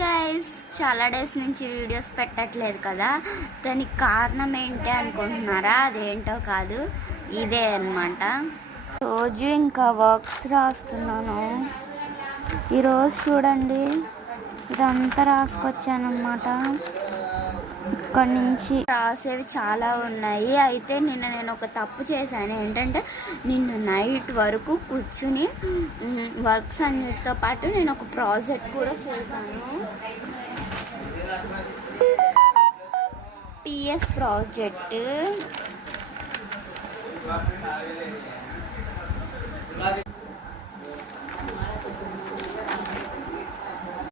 Guys చాలా days నుంచి videos పెట్టట్లేదు కదా. దానికి కారణం ఏంటి అనుకుంటున్నారా? అదేంటో కాదు. ఇదే అన్నమాట. రోజు ఇంకా వర్క్స్ రాస్తున్నాను. ఈరోజు చూడండి ఇదంతా రాసుకొచ్చానమాట అక్కడి నుంచి రాసేవి చాలా ఉన్నాయి. అయితే నిన్న నేను ఒక తప్పు చేశాను. ఏంటంటే నిన్న నైట్ వరకు కూర్చుని వర్క్స్ అన్నిటితో పాటు నేను ఒక ప్రాజెక్ట్ కూడా చేశాను. PS project.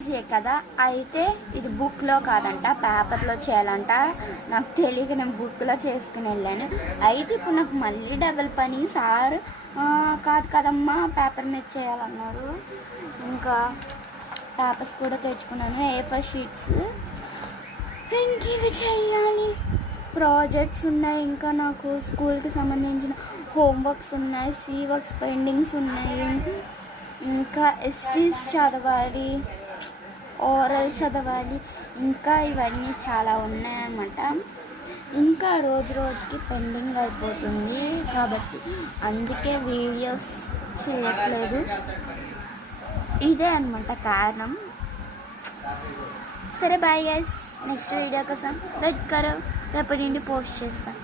ఈజీయే కదా? అయితే ఇది బుక్లో కాదంట పేపర్లో చేయాలంట. నాకు తెలియక నేను బుక్లో చేసుకుని వెళ్ళాను. అయితే ఇప్పుడు నాకు మళ్ళీ డబుల్ పని. సార్ కాదు కదమ్మా పేపర్ మీద చేయాలన్నారు. ఇంకా పేపర్స్ కూడా తెచ్చుకున్నాను ఏ ఫర్ షీట్స్ ఇంక ఇవి చేయాలి. ప్రాజెక్ట్స్ ఉన్నాయి ఇంకా నాకు స్కూల్కి సంబంధించిన హోంవర్క్స్ ఉన్నాయి సి వర్క్స్ పెండింగ్స్ ఉన్నాయి. ఇంకా ఎస్టీస్ చదవాలి. ఓరల్ చదవాలి. ఇంకా ఇవన్నీ చాలా ఉన్నాయన్నమాట. ఇంకా రోజు రోజుకి పెండింగ్ అయిపోతుంది కాబట్టి అందుకే వీడియోస్ చేయట్లేదు. ఇదే అనమాట కారణం. సరే బాయ్ గైస్ నెక్స్ట్ వీడియో కోసం వెయిట్ కరో. రేపటి నుండి పోస్ట్ చేస్తాను